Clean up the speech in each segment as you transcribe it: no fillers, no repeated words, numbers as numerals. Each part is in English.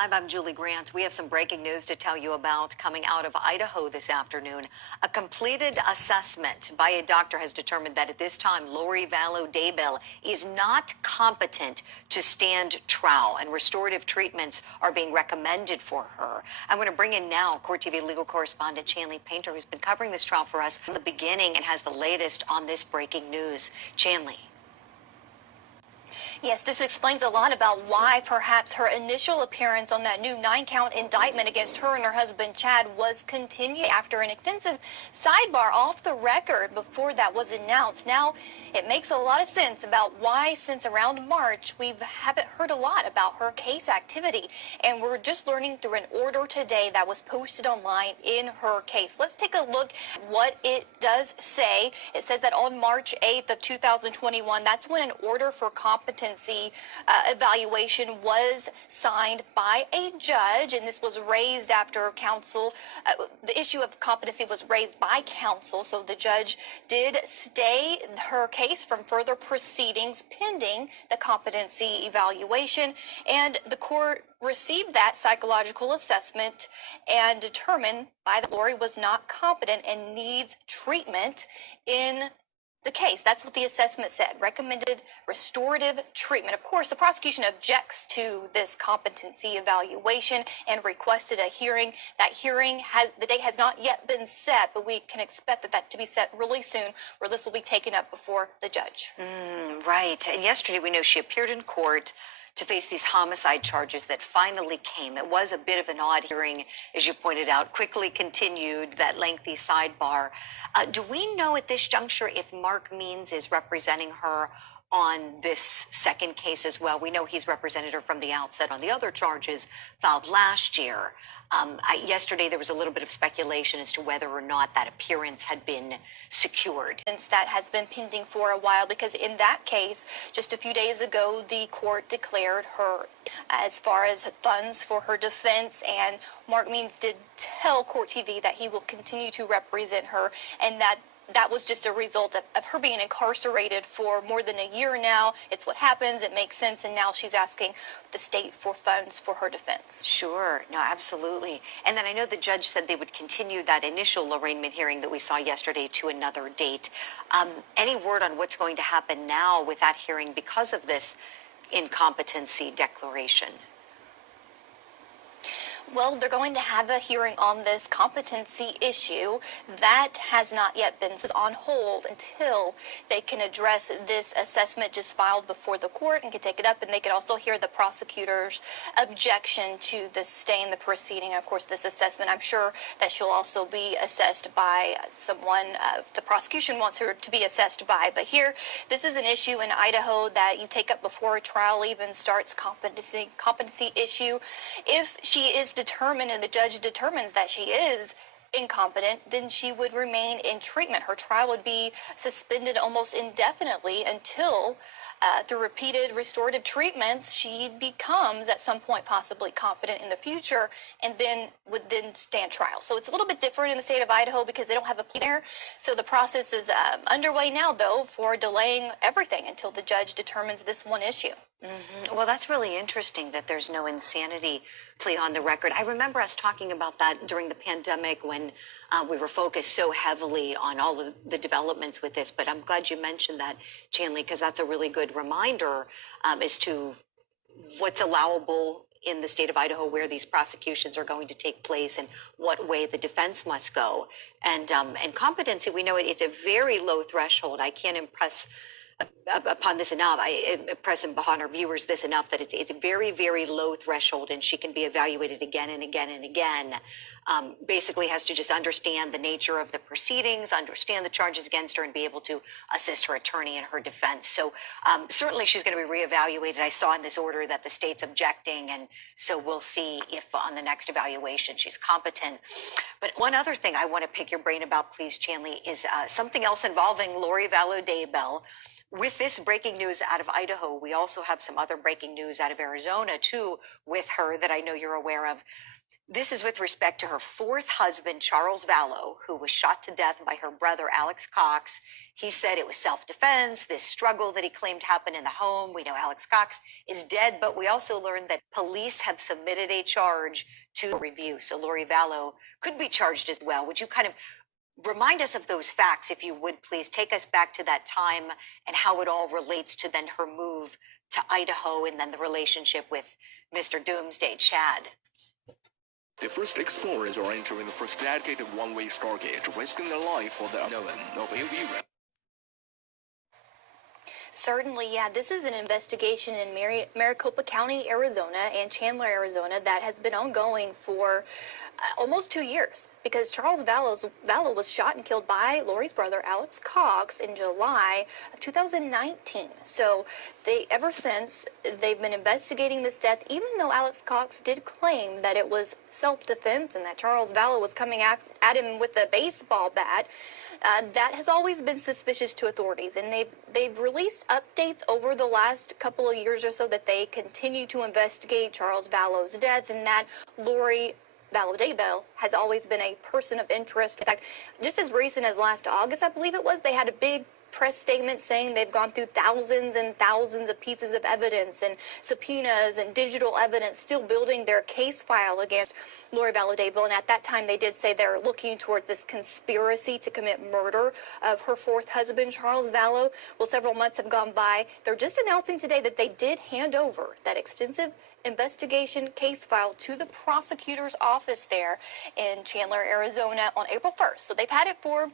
I'm Julie Grant. We have some breaking news to tell you about coming out of Idaho this afternoon. A completed assessment by a doctor has determined that at this time, Lori Vallow Daybell is not competent to stand trial, and restorative treatments are being recommended for her. I'm going to bring in now Court TV legal correspondent Chanley Painter, who's been covering this trial for us from the beginning and has the latest on this breaking news. Chanley. Yes, this explains a lot about why perhaps her initial appearance on that new 9-count indictment against her and her husband Chad was continued after an extensive sidebar off the record before that was announced. Now, it makes a lot of sense about why since around March we haven't heard a lot about her case activity, and we're just learning through an order today that was posted online in her case. Let's take a look at what it does say. It says that on March 8th of 2021, that's when an order for competency evaluation was signed by a judge, and this was raised after counsel. The issue of competency was raised by counsel, so the judge did stay her case from further proceedings pending the competency evaluation, and the court received that psychological assessment and determined that Lori was not competent and needs treatment in the case. That's what the assessment said, recommended restorative treatment. Of course, the prosecution objects to this competency evaluation and requested a hearing. That hearing the date has not yet been set, but we can expect that to be set really soon, where this will be taken up before the judge. Right. And yesterday we know she appeared in court to face these homicide charges that finally came. It was a bit of an odd hearing, as you pointed out, quickly continued, that lengthy sidebar. Do we know at this juncture if Mark Means is representing her on this second case as well? We know he's represented her from the outset on the other charges filed last year. Yesterday there was a little bit of speculation as to whether or not that appearance had been secured. That has been pending for a while, because in that case, just a few days ago, the court declared her as far as funds for her defense, and Mark Means did tell Court TV that he will continue to represent her, and that was just a result of her being incarcerated for more than a year now. It's what happens. It makes sense. And now she's asking the state for funds for her defense. Sure. No, absolutely. And then I know the judge said they would continue that initial arraignment hearing that we saw yesterday to another date. Any word on what's going to happen now with that hearing because of this incompetency declaration? Well, they're going to have a hearing on this competency issue. That has not yet been on hold until they can address this assessment just filed before the court and can take it up, and they could also hear the prosecutor's objection to the stay in the proceeding. Of course, this assessment, I'm sure that she'll also be assessed by someone the prosecution wants her to be assessed by. But here, this is an issue in Idaho that you take up before a trial even starts, competency issue. If she is determined and the judge determines that she is incompetent, then she would remain in treatment. Her trial would be suspended almost indefinitely until through repeated restorative treatments, she becomes at some point possibly competent in the future, and then would stand trial. So it's a little bit different in the state of Idaho because they don't have a plea there. So the process is underway now, though, for delaying everything until the judge determines this one issue. Well, that's really interesting that there's no insanity plea on the record. I remember us talking about that during the pandemic when we were focused so heavily on all of the developments with this. But I'm glad you mentioned that, Chanley, because that's a really good reminder as to what's allowable in the state of Idaho, where these prosecutions are going to take place and what way the defense must go. And competency, we know it's a very low threshold. I can't impress upon this enough. I impress upon our viewers this enough that it's a very, very low threshold, and she can be evaluated again and again and again. Basically has to just understand the nature of the proceedings, understand the charges against her, and be able to assist her attorney in her defense. So certainly she's going to be reevaluated. I saw in this order that the state's objecting, and so we'll see if on the next evaluation she's competent. But one other thing I want to pick your brain about, please, Chanley, is something else involving Lori Vallow Daybell. With this breaking news out of Idaho, we also have some other breaking news out of Arizona, too, with her that I know you're aware of. This is with respect to her fourth husband, Charles Vallow, who was shot to death by her brother, Alex Cox. He said it was self-defense, this struggle that he claimed happened in the home. We know Alex Cox is dead, but we also learned that police have submitted a charge to review. So Lori Vallow could be charged as well. Would you kind of remind us of those facts, if you would, please? Take us back to that time and how it all relates to then her move to Idaho and then the relationship with Mr. Doomsday, Chad. The first explorers are entering the first dedicated one-way stargate, risking their life for the unknown. Certainly, yeah. This is an investigation in Maricopa County, Arizona, and Chandler, Arizona, that has been ongoing for almost 2 years, because Charles Vallow was shot and killed by Lori's brother, Alex Cox, in July of 2019. So ever since, they've been investigating this death, even though Alex Cox did claim that it was self-defense and that Charles Vallow was coming at him with a baseball bat. That has always been suspicious to authorities, and they've released updates over the last couple of years or so that they continue to investigate Charles Vallow's death, and that Lori Daybell has always been a person of interest. In fact, just as recent as last August, I believe it was, they had a big press statement saying they've gone through thousands and thousands of pieces of evidence and subpoenas and digital evidence, still building their case file against Lori Daybell. And at that time, they did say they're looking towards this conspiracy to commit murder of her fourth husband, Charles Vallow. Well, several months have gone by. They're just announcing today that they did hand over that extensive investigation case file to the prosecutor's office there in Chandler, Arizona on April 1st. So they've had it for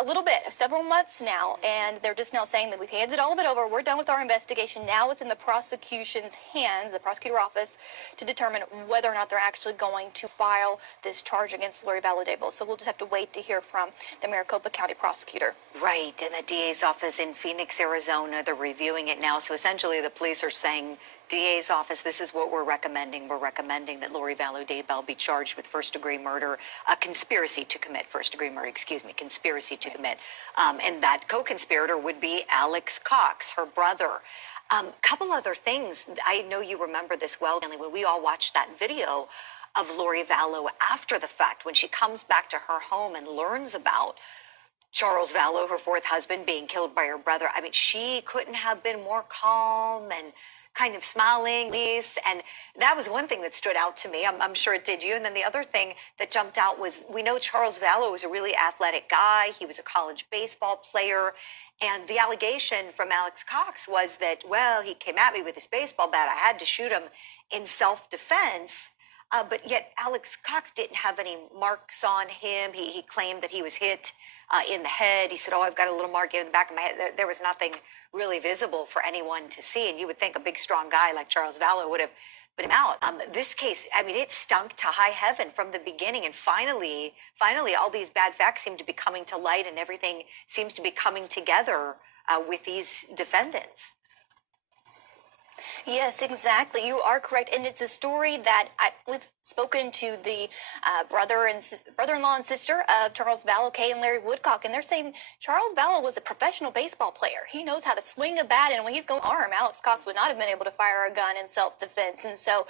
a little bit, several months now, and they're just now saying that we've handed all of it over. We're done with our investigation. Now it's in the prosecution's hands, the prosecutor office, to determine whether or not they're actually going to file this charge against Lori Daybell. So we'll just have to wait to hear from the Maricopa County prosecutor. Right, and the DA's office in Phoenix, Arizona, they're reviewing it now. So essentially the police are saying, DA's office, this is what we're recommending. We're recommending that Lori Daybell be charged with first-degree murder, conspiracy to commit first-degree murder, conspiracy to commit. And that co-conspirator would be Alex Cox, her brother. Couple other things. I know you remember this well, Stanley, when we all watched that video of Lori Vallow after the fact, when she comes back to her home and learns about Charles Vallow, her fourth husband, being killed by her brother. I mean, she couldn't have been more calm and kind of smiling, and that was one thing that stood out to me. I'm sure it did you. And then the other thing that jumped out was, we know Charles Vallow was a really athletic guy. He was a college baseball player. And the allegation from Alex Cox was that, well, he came at me with his baseball bat. I had to shoot him in self-defense. But yet Alex Cox didn't have any marks on him. He claimed that he was hit in the head. He said, oh, I've got a little mark in the back of my head. There was nothing really visible for anyone to see. And you would think a big, strong guy like Charles Vallow would have put him out. This case, I mean, it stunk to high heaven from the beginning. And finally, all these bad facts seem to be coming to light, and everything seems to be coming together with these defendants. Yes, exactly. You are correct. And it's a story that we've spoken to the brother-in-law and sister of Charles Vallow, Kay and Larry Woodcock, and they're saying Charles Vallow was a professional baseball player. He knows how to swing a bat, and when he's going arm, Alex Cox would not have been able to fire a gun in self-defense. And so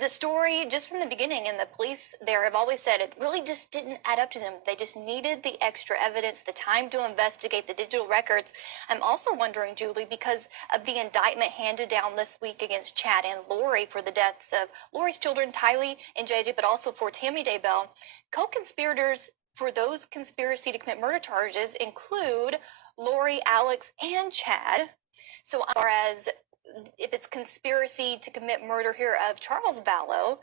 the story, just from the beginning, and the police there have always said it really just didn't add up to them. They just needed the extra evidence, the time to investigate the digital records. I'm also wondering, Julie, because of the indictment handed down this week against Chad and Lori for the deaths of Lori's children, Tylee and JJ, but also for Tammy Daybell. Co-conspirators for those conspiracy to commit murder charges include Lori, Alex, and Chad. So as far as if it's conspiracy to commit murder here of Charles Vallow,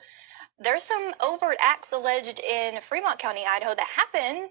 there's some overt acts alleged in Fremont County, Idaho that happened